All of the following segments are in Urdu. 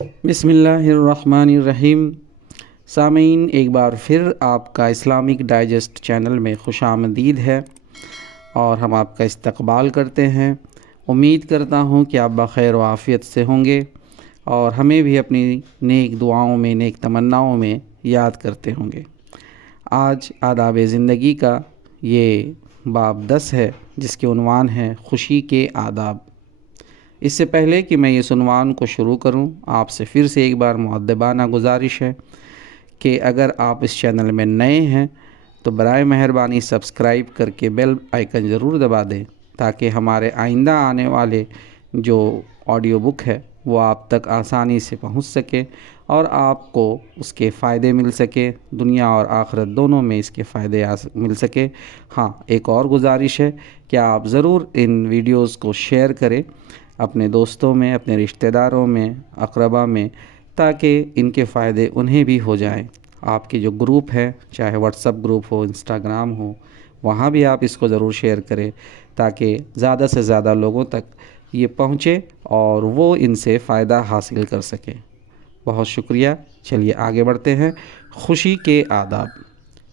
بسم اللہ الرحمن الرحیم۔ سامعین، ایک بار پھر آپ کا اسلامک ڈائجسٹ چینل میں خوش آمدید ہے اور ہم آپ کا استقبال کرتے ہیں۔ امید کرتا ہوں کہ آپ بخیر و عافیت سے ہوں گے اور ہمیں بھی اپنی نیک دعاؤں میں، نیک تمناؤں میں یاد کرتے ہوں گے۔ آج آداب زندگی کا یہ باب 10 ہے، جس کے عنوان ہے خوشی کے آداب۔ اس سے پہلے کہ میں اس عنوان کو شروع کروں، آپ سے پھر سے ایک بار مؤدبانہ گزارش ہے کہ اگر آپ اس چینل میں نئے ہیں تو برائے مہربانی سبسکرائب کر کے بیل آئیکن ضرور دبا دیں، تاکہ ہمارے آئندہ آنے والے جو آڈیو بک ہے وہ آپ تک آسانی سے پہنچ سکے اور آپ کو اس کے فائدے مل سکے، دنیا اور آخرت دونوں میں اس کے فائدے مل سکے۔ ہاں، ایک اور گزارش ہے کہ آپ ضرور ان ویڈیوز کو شیئر کریں اپنے دوستوں میں، اپنے رشتہ داروں میں، اقربا میں، تاکہ ان کے فائدے انہیں بھی ہو جائیں۔ آپ کی جو گروپ ہے، چاہے واٹس ایپ گروپ ہو، انسٹاگرام ہو، وہاں بھی آپ اس کو ضرور شیئر کریں تاکہ زیادہ سے زیادہ لوگوں تک یہ پہنچے اور وہ ان سے فائدہ حاصل کر سکیں۔ بہت شکریہ۔ چلیے آگے بڑھتے ہیں۔ خوشی کے آداب۔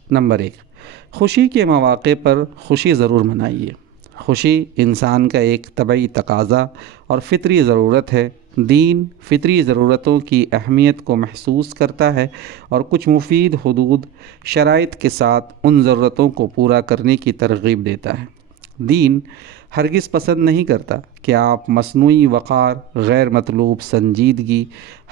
نمبر 1، خوشی کے مواقع پر خوشی ضرور منائیے۔ خوشی انسان کا ایک طبعی تقاضا اور فطری ضرورت ہے۔ دین فطری ضرورتوں کی اہمیت کو محسوس کرتا ہے اور کچھ مفید حدود شرائط کے ساتھ ان ضرورتوں کو پورا کرنے کی ترغیب دیتا ہے۔ دین ہرگز پسند نہیں کرتا کہ آپ مصنوعی وقار، غیر مطلوب سنجیدگی،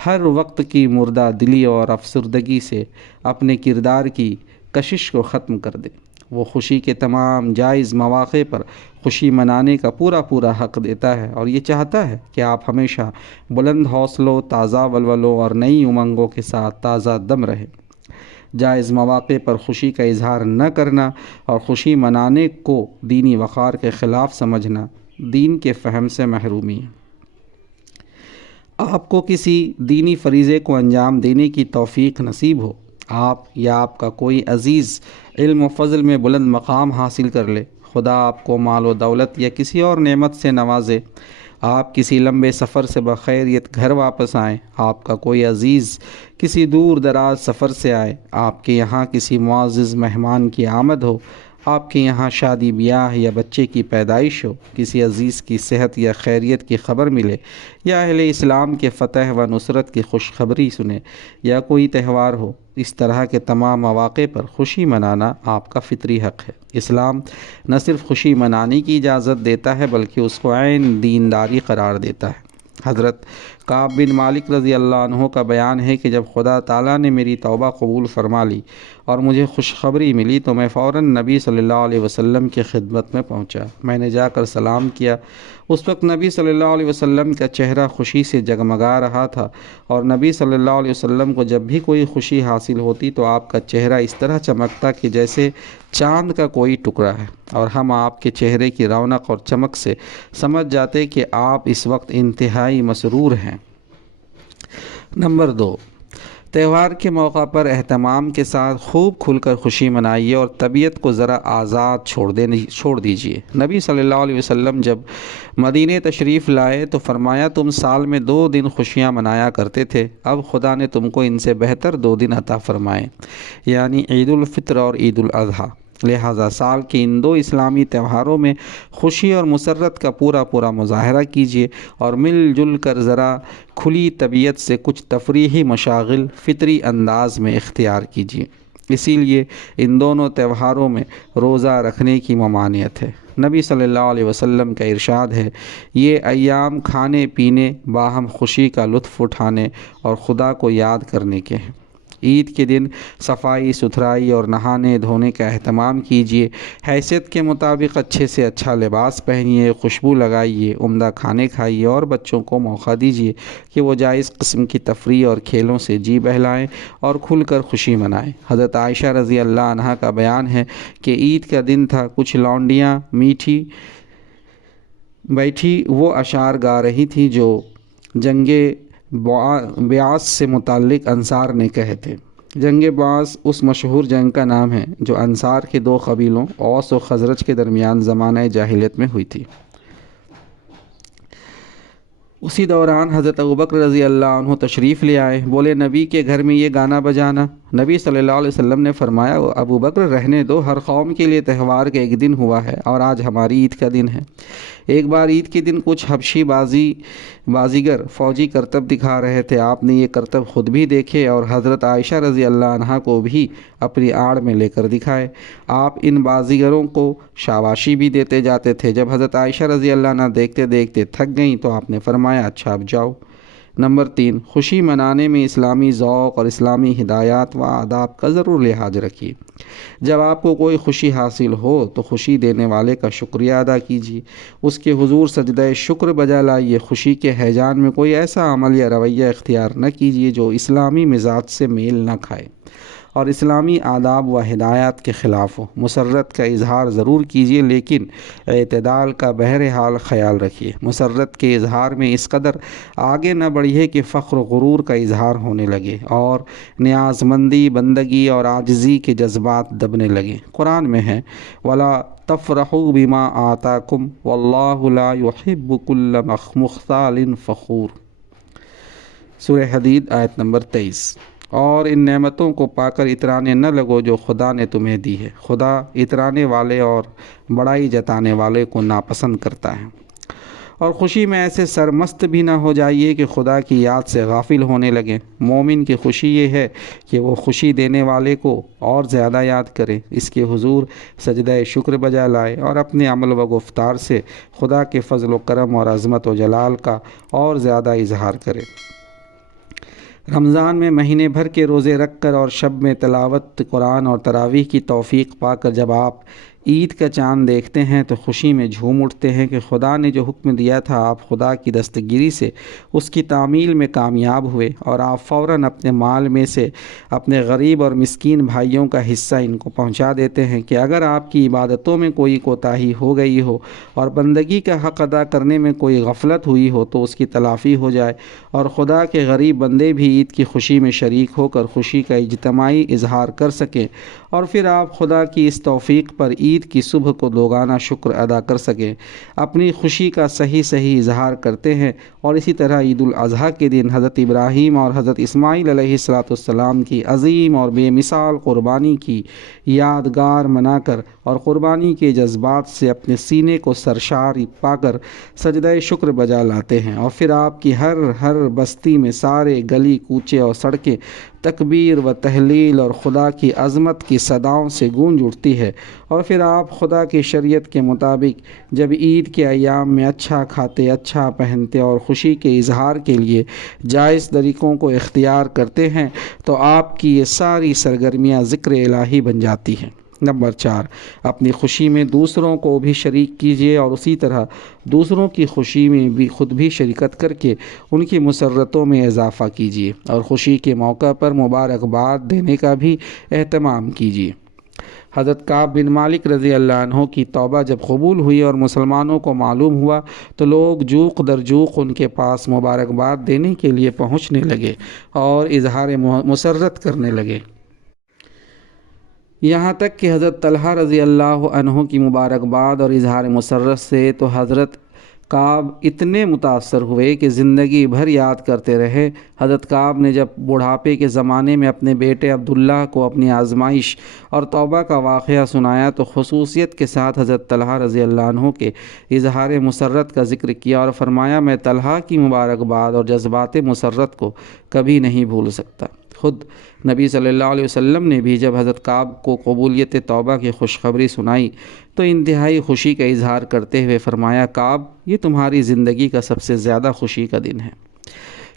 ہر وقت کی مردہ دلی اور افسردگی سے اپنے کردار کی کشش کو ختم کر دیں۔ وہ خوشی کے تمام جائز مواقع پر خوشی منانے کا پورا حق دیتا ہے اور یہ چاہتا ہے کہ آپ ہمیشہ بلند حوصلوں، تازہ ولولوں اور نئی امنگوں کے ساتھ تازہ دم رہیں۔ جائز مواقع پر خوشی کا اظہار نہ کرنا اور خوشی منانے کو دینی وقار کے خلاف سمجھنا دین کے فہم سے محرومی ہے۔ آپ کو کسی دینی فریضے کو انجام دینے کی توفیق نصیب ہو، آپ یا آپ کا کوئی عزیز علم و فضل میں بلند مقام حاصل کر لے، خدا آپ کو مال و دولت یا کسی اور نعمت سے نوازے، آپ کسی لمبے سفر سے بخیریت گھر واپس آئیں، آپ کا کوئی عزیز کسی دور دراز سفر سے آئے، آپ کے یہاں کسی معزز مہمان کی آمد ہو، آپ کے یہاں شادی بیاہ یا بچے کی پیدائش ہو، کسی عزیز کی صحت یا خیریت کی خبر ملے، یا اہل اسلام کے فتح و نصرت کی خوشخبری سنے، یا کوئی تہوار ہو، اس طرح کے تمام مواقع پر خوشی منانا آپ کا فطری حق ہے۔ اسلام نہ صرف خوشی منانے کی اجازت دیتا ہے بلکہ اس کو عین دینداری قرار دیتا ہے۔ حضرت کعب بن مالک رضی اللہ عنہ کا بیان ہے کہ جب خدا تعالیٰ نے میری توبہ قبول فرما لی اور مجھے خوشخبری ملی تو میں فوراً نبی صلی اللہ علیہ وسلم کی خدمت میں پہنچا۔ میں نے جا کر سلام کیا۔ اس وقت نبی صلی اللہ علیہ وسلم کا چہرہ خوشی سے جگمگا رہا تھا اور نبی صلی اللہ علیہ وسلم کو جب بھی کوئی خوشی حاصل ہوتی تو آپ کا چہرہ اس طرح چمکتا کہ جیسے چاند کا کوئی ٹکڑا ہے، اور ہم آپ کے چہرے کی رونق اور چمک سے سمجھ جاتے کہ آپ اس وقت انتہائی مسرور ہیں۔ نمبر 2، تہوار کے موقع پر اہتمام کے ساتھ خوب کھل کر خوشی منائیے اور طبیعت کو ذرا آزاد چھوڑ دیجیے۔ نبی صلی اللہ علیہ وسلم جب مدینہ تشریف لائے تو فرمایا، تم سال میں 2 دن خوشیاں منایا کرتے تھے، اب خدا نے تم کو ان سے بہتر 2 دن عطا فرمائے، یعنی عید الفطر اور عید الاضحیٰ۔ لہٰذا سال کے ان 2 اسلامی تہواروں میں خوشی اور مسرت کا پورا مظاہرہ کیجیے اور مل جل کر ذرا کھلی طبیعت سے کچھ تفریحی مشاغل فطری انداز میں اختیار کیجیے۔ اسی لیے ان دونوں تہواروں میں روزہ رکھنے کی ممانعت ہے۔ نبی صلی اللہ علیہ وسلم کا ارشاد ہے، یہ ایام کھانے پینے، باہم خوشی کا لطف اٹھانے اور خدا کو یاد کرنے کے ہیں۔ عید کے دن صفائی ستھرائی اور نہانے دھونے کا اہتمام کیجیے۔ حیثیت کے مطابق اچھے سے اچھا لباس پہنیے، خوشبو لگائیے، عمدہ کھانے کھائیے اور بچوں کو موقع دیجیے کہ وہ جائز قسم کی تفریح اور کھیلوں سے جی بہلائیں اور کھل کر خوشی منائیں۔ حضرت عائشہ رضی اللہ عنہا کا بیان ہے کہ عید کا دن تھا، کچھ لونڈیاں میٹھی بیٹھی وہ اشعار گا رہی تھی جو جنگ بیعث سے متعلق انصار نے کہے تھے۔ جنگ بیعث اس مشہور جنگ کا نام ہے جو انصار کے 2 قبیلوں اوس و خزرج کے درمیان زمانہ جاہلیت میں ہوئی تھی۔ اسی دوران حضرت ابوبکر رضی اللہ عنہ تشریف لے آئے، بولے نبی کے گھر میں یہ گانا بجانا؟ نبی صلی اللہ علیہ وسلم نے فرمایا ابوبکر رہنے دو، ہر قوم کے لیے تہوار کا ایک دن ہوا ہے اور آج ہماری عید کا دن ہے۔ ایک بار عید کے دن کچھ حبشی بازیگر فوجی کرتب دکھا رہے تھے، آپ نے یہ کرتب خود بھی دیکھے اور حضرت عائشہ رضی اللہ عنہا کو بھی اپنی آڑ میں لے کر دکھائے۔ آپ ان بازیگروں کو شاباشی بھی دیتے جاتے تھے۔ جب حضرت عائشہ رضی اللہ عنہا دیکھتے دیکھتے تھک گئیں تو آپ نے فرمایا اچھا اب جاؤ۔ نمبر 3، خوشی منانے میں اسلامی ذوق اور اسلامی ہدایات و آداب کا ضرور لحاظ رکھیے۔ جب آپ کو کوئی خوشی حاصل ہو تو خوشی دینے والے کا شکریہ ادا کیجیے، اس کے حضور سجدہ شکر بجا لائیے۔ خوشی کے ہیجان میں کوئی ایسا عمل یا رویہ اختیار نہ کیجیے جو اسلامی مزاج سے میل نہ کھائے اور اسلامی آداب و ہدایات کے خلاف ہو۔ مسرت کا اظہار ضرور کیجیے لیکن اعتدال کا بہرحال خیال رکھیے۔ مسرت کے اظہار میں اس قدر آگے نہ بڑھیے کہ فخر و غرور کا اظہار ہونے لگے اور نیاز مندی، بندگی اور عاجزی کے جذبات دبنے لگے۔ قرآن میں ہے وَلَا تَفْرَحُوا بِمَا آتَاكُمْ وَاللَّهُ لَا يُحِبُّ كُلَّ مُخْتَالٍ فَخُورٍ۔ سورہ حدید آیت نمبر 23۔ اور ان نعمتوں کو پا کر اترانے نہ لگو جو خدا نے تمہیں دی ہے، خدا اترانے والے اور بڑائی جتانے والے کو ناپسند کرتا ہے۔ اور خوشی میں ایسے سرمست بھی نہ ہو جائیے کہ خدا کی یاد سے غافل ہونے لگیں۔ مومن کی خوشی یہ ہے کہ وہ خوشی دینے والے کو اور زیادہ یاد کرے، اس کے حضور سجدہ شکر بجا لائے اور اپنے عمل و گفتار سے خدا کے فضل و کرم اور عظمت و جلال کا اور زیادہ اظہار کرے۔ رمضان میں مہینے بھر کے روزے رکھ کر اور شب میں تلاوت قرآن اور تراویح کی توفیق پا کر جب آپ عید کا چاند دیکھتے ہیں تو خوشی میں جھوم اٹھتے ہیں کہ خدا نے جو حکم دیا تھا آپ خدا کی دستگیری سے اس کی تعمیل میں کامیاب ہوئے اور آپ فوراً اپنے مال میں سے اپنے غریب اور مسکین بھائیوں کا حصہ ان کو پہنچا دیتے ہیں کہ اگر آپ کی عبادتوں میں کوئی کوتاہی ہو گئی ہو اور بندگی کا حق ادا کرنے میں کوئی غفلت ہوئی ہو تو اس کی تلافی ہو جائے اور خدا کے غریب بندے بھی عید کی خوشی میں شریک ہو کر خوشی کا اجتماعی اظہار کر سکیں اور پھر آپ خدا کی اس توفیق پر عید کی صبح کو دوگانہ شکر ادا کر سکیں، اپنی خوشی کا صحیح اظہار کرتے ہیں۔ اور اسی طرح عید الاضحیٰ کے دن حضرت ابراہیم اور حضرت اسماعیل علیہ السلام کی عظیم اور بے مثال قربانی کی یادگار منا کر اور قربانی کے جذبات سے اپنے سینے کو سرشار پا کر سجدہ شکر بجا لاتے ہیں، اور پھر آپ کی ہر بستی میں سارے گلی کوچے اور سڑکیں تکبیر و تہلیل اور خدا کی عظمت کی صداؤں سے گونج اٹھتی ہے۔ اور پھر آپ خدا کی شریعت کے مطابق جب عید کے ایام میں اچھا کھاتے، اچھا پہنتے اور خوشی کے اظہار کے لیے جائز طریقوں کو اختیار کرتے ہیں تو آپ کی یہ ساری سرگرمیاں ذکر الہی بن جاتی ہیں۔ نمبر 4، اپنی خوشی میں دوسروں کو بھی شریک کیجیے اور اسی طرح دوسروں کی خوشی میں بھی خود بھی شرکت کر کے ان کی مسرتوں میں اضافہ کیجیے اور خوشی کے موقع پر مبارکباد دینے کا بھی اہتمام کیجیے۔ حضرت کعب بن مالک رضی اللہ عنہ کی توبہ جب قبول ہوئی اور مسلمانوں کو معلوم ہوا تو لوگ جوق در جوق ان کے پاس مبارکباد دینے کے لیے پہنچنے لگے اور اظہار مسرت کرنے لگے، یہاں تک کہ حضرت طلحہ رضی اللہ عنہ کی مبارکباد اور اظہار مسرت سے تو حضرت کعب اتنے متاثر ہوئے کہ زندگی بھر یاد کرتے رہے۔ حضرت کعب نے جب بڑھاپے کے زمانے میں اپنے بیٹے عبداللہ کو اپنی آزمائش اور توبہ کا واقعہ سنایا تو خصوصیت کے ساتھ حضرت طلحہ رضی اللہ عنہ کے اظہار مسرت کا ذکر کیا اور فرمایا میں طلحہ کی مبارکباد اور جذبات مسرت کو کبھی نہیں بھول سکتا۔ خود نبی صلی اللہ علیہ وسلم نے بھی جب حضرت کعب کو قبولیت توبہ کی خوشخبری سنائی تو انتہائی خوشی کا اظہار کرتے ہوئے فرمایا کعب یہ تمہاری زندگی کا سب سے زیادہ خوشی کا دن ہے۔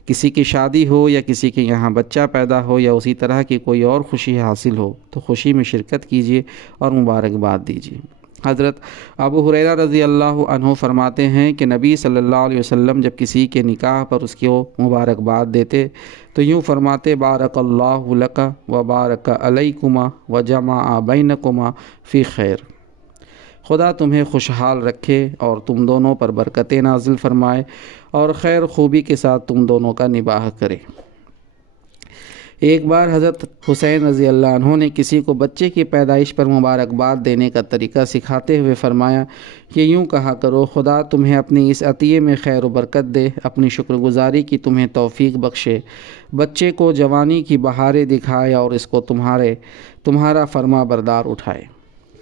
کسی کی شادی ہو یا کسی کے یہاں بچہ پیدا ہو یا اسی طرح کی کوئی اور خوشی حاصل ہو تو خوشی میں شرکت کیجیے اور مبارکباد دیجیے۔ حضرت ابو ہریرہ رضی اللہ عنہ فرماتے ہیں کہ نبی صلی اللہ علیہ وسلم جب کسی کے نکاح پر اس کو مبارکباد دیتے تو یوں فرماتے بارک اللہ لک و بارک علیکما و جمع بینکما فی خیر، خدا تمہیں خوشحال رکھے اور تم دونوں پر برکتیں نازل فرمائے اور خیر خوبی کے ساتھ تم دونوں کا نباہ کرے۔ ایک بار حضرت حسین رضی اللہ عنہ نے کسی کو بچے کی پیدائش پر مبارکباد دینے کا طریقہ سکھاتے ہوئے فرمایا کہ یوں کہا کرو، خدا تمہیں اپنی اس عطیے میں خیر و برکت دے، اپنی شکر گزاری کی تمہیں توفیق بخشے، بچے کو جوانی کی بہاریں دکھائے اور اس کو تمہارا فرما بردار اٹھائے۔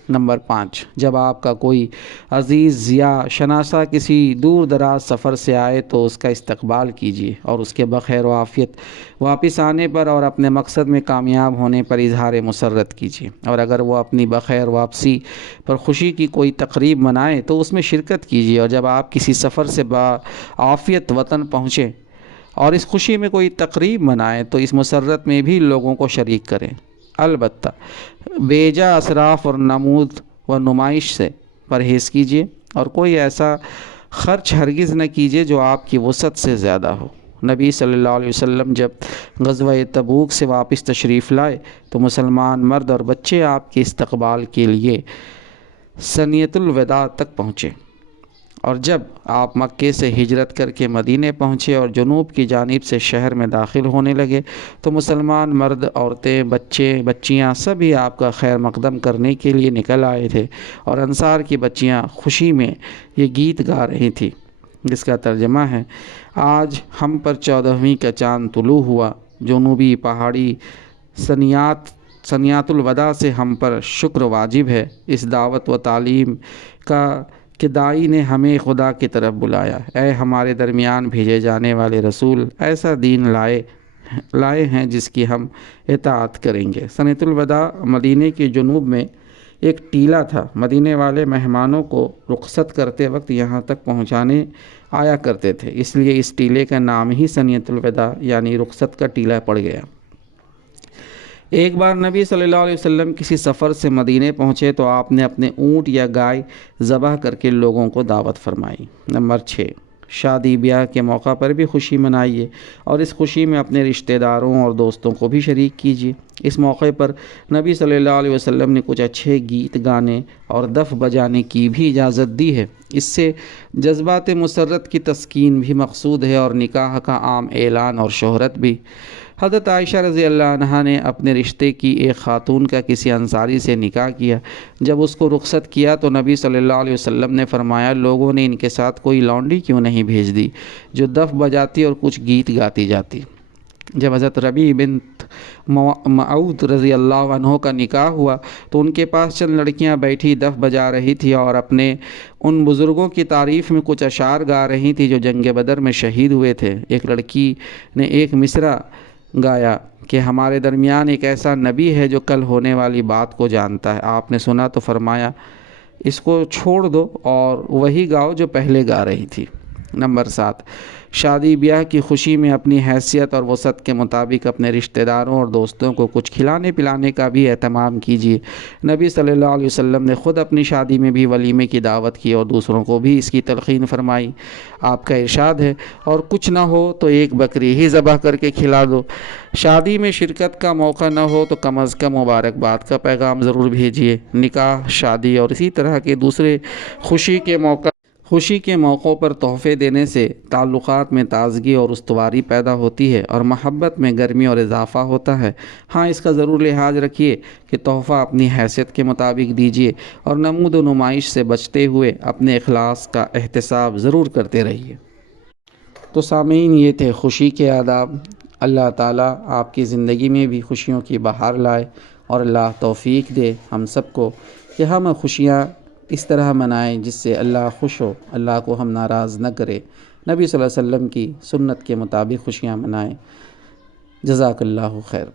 نمبر 5، جب آپ کا کوئی عزیز یا شناسہ کسی دور دراز سفر سے آئے تو اس کا استقبال کیجیے اور اس کے بخیر و عافیت واپس آنے پر اور اپنے مقصد میں کامیاب ہونے پر اظہار مسرت کیجیے، اور اگر وہ اپنی بخیر واپسی پر خوشی کی کوئی تقریب منائے تو اس میں شرکت کیجیے، اور جب آپ کسی سفر سے بعافیت وطن پہنچے اور اس خوشی میں کوئی تقریب منائے تو اس مسرت میں بھی لوگوں کو شریک کریں۔ البتہ بیجا اسراف اور نمود و نمائش سے پرہیز کیجیے، اور کوئی ایسا خرچ ہرگز نہ کیجیے جو آپ کی وسعت سے زیادہ ہو۔ نبی صلی اللہ علیہ وسلم جب غزوہ تبوک سے واپس تشریف لائے تو مسلمان مرد اور بچے آپ کے استقبال کے لیے ثنیۃ الوداع تک پہنچے، اور جب آپ مکے سے ہجرت کر کے مدینے پہنچے اور جنوب کی جانب سے شہر میں داخل ہونے لگے تو مسلمان مرد، عورتیں، بچے، بچیاں سبھی آپ کا خیر مقدم کرنے کے لیے نکل آئے تھے، اور انصار کی بچیاں خوشی میں یہ گیت گا رہی تھیں، جس کا ترجمہ ہے: آج ہم پر 14ویں کا چاند طلوع ہوا، جنوبی پہاڑی ثنیۃ الوداع سے ہم پر شکر واجب ہے، اس دعوت و تعلیم کا کہ دائی نے ہمیں خدا کی طرف بلایا، اے ہمارے درمیان بھیجے جانے والے رسول، ایسا دین لائے ہیں جس کی ہم اطاعت کریں گے۔ ثنیۃ الوداع مدینے کے جنوب میں ایک ٹیلہ تھا، مدینے والے مہمانوں کو رخصت کرتے وقت یہاں تک پہنچانے آیا کرتے تھے، اس لیے اس ٹیلے کا نام ہی ثنیۃ الوداع یعنی رخصت کا ٹیلہ پڑ گیا۔ ایک بار نبی صلی اللہ علیہ وسلم کسی سفر سے مدینے پہنچے تو آپ نے اپنے اونٹ یا گائے ذبح کر کے لوگوں کو دعوت فرمائی۔ نمبر 6، شادی بیاہ کے موقع پر بھی خوشی منائیے اور اس خوشی میں اپنے رشتہ داروں اور دوستوں کو بھی شریک کیجیے۔ اس موقع پر نبی صلی اللہ علیہ وسلم نے کچھ اچھے گیت گانے اور دف بجانے کی بھی اجازت دی ہے، اس سے جذبات مسرت کی تسکین بھی مقصود ہے اور نکاح کا عام اعلان اور شہرت بھی۔ حضرت عائشہ رضی اللہ عنہا نے اپنے رشتے کی ایک خاتون کا کسی انصاری سے نکاح کیا، جب اس کو رخصت کیا تو نبی صلی اللہ علیہ وسلم نے فرمایا، لوگوں نے ان کے ساتھ کوئی لونڈی کیوں نہیں بھیج دی جو دف بجاتی اور کچھ گیت گاتی جاتی۔ جب حضرت ربیع بنت معوذ رضی اللہ عنہ کا نکاح ہوا تو ان کے پاس چند لڑکیاں بیٹھی دف بجا رہی تھی اور اپنے ان بزرگوں کی تعریف میں کچھ اشعار گا رہی تھی جو جنگ بدر میں شہید ہوئے تھے۔ ایک لڑکی نے ایک مصرع گایا کہ ہمارے درمیان ایک ایسا نبی ہے جو کل ہونے والی بات کو جانتا ہے۔ آپ نے سنا تو فرمایا، اس کو چھوڑ دو اور وہی گاؤ جو پہلے گا رہی تھی۔ نمبر 7، شادی بیاہ کی خوشی میں اپنی حیثیت اور وسعت کے مطابق اپنے رشتہ داروں اور دوستوں کو کچھ کھلانے پلانے کا بھی اہتمام کیجیے۔ نبی صلی اللہ علیہ وسلم نے خود اپنی شادی میں بھی ولیمے کی دعوت کی اور دوسروں کو بھی اس کی تلقین فرمائی۔ آپ کا ارشاد ہے، اور کچھ نہ ہو تو ایک بکری ہی ذبح کر کے کھلا دو۔ شادی میں شرکت کا موقع نہ ہو تو کم از کم مبارکباد کا پیغام ضرور بھیجیے۔ نکاح، شادی اور اسی طرح کے دوسرے خوشی کے موقعوں پر تحفے دینے سے تعلقات میں تازگی اور استواری پیدا ہوتی ہے اور محبت میں گرمی اور اضافہ ہوتا ہے۔ ہاں، اس کا ضرور لحاظ رکھیے کہ تحفہ اپنی حیثیت کے مطابق دیجیے اور نمود و نمائش سے بچتے ہوئے اپنے اخلاص کا احتساب ضرور کرتے رہیے۔ تو سامعین، یہ تھے خوشی کے آداب۔ اللہ تعالیٰ آپ کی زندگی میں بھی خوشیوں کی بہار لائے اور اللہ توفیق دے ہم سب کو کہ ہم خوشیاں اس طرح منائیں جس سے اللہ خوش ہو، اللہ کو ہم ناراض نہ کرے۔ نبی صلی اللہ علیہ وسلم کی سنت کے مطابق خوشیاں منائیں۔ جزاک اللہ خیر۔